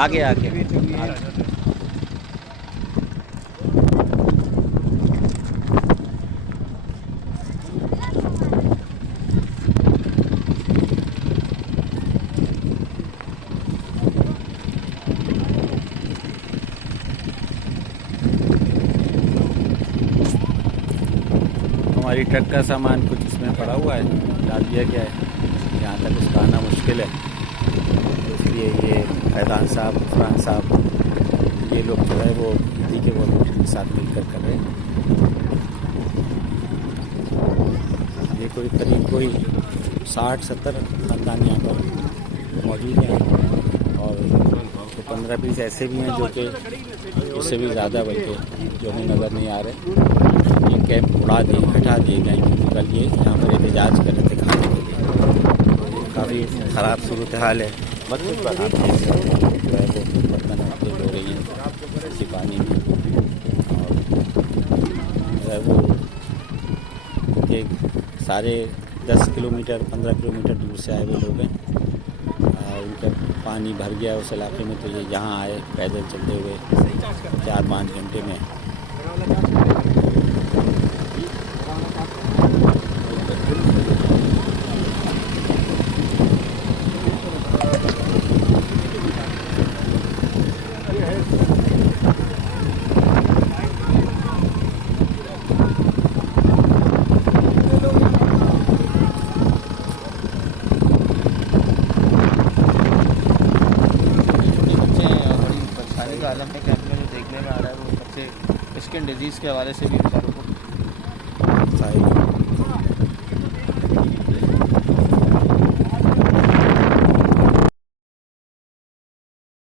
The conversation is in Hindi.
आगे आगे हमारी ट्रक का सामान कुछ इसमें पड़ा हुआ है, डाल दिया गया है। यहाँ तक उसका आना मुश्किल है, इसलिए ये फैज़ान साहब, फरहान साहब, ये लोग जो है वो हिंदी के वॉलंटियर के साथ मिलकर कर रहे हैं। ये कोई 60-70 ख़ानदान यहाँ पर मौजूद हैं और 15-20 ऐसे भी हैं जो कि उससे भी ज़्यादा, बल्कि जो हमें नज़र नहीं आ रहे। ये कैंप हटा दिए गए क्योंकि कल ये यहाँ पर एहतजाज कर रहे थे खाने के लिए। काफ़ी ख़राब सूरत हाल है। मत कुछ बनाते हैं जो है वो बर्तन अपने हो रही हैं इसी पानी में, और जो है वो कि सारे 10 किलोमीटर 15 किलोमीटर दूर से आए हुए लोग हैं। उनका पानी भर गया उस इलाके में, तो ये यहाँ आए पैदल चलते हुए 4-5 घंटे में। आलम में कैंप में जो देखने में आ रहा है वो बच्चे स्किन डिजीज़ के हवाले से भी बेचारों को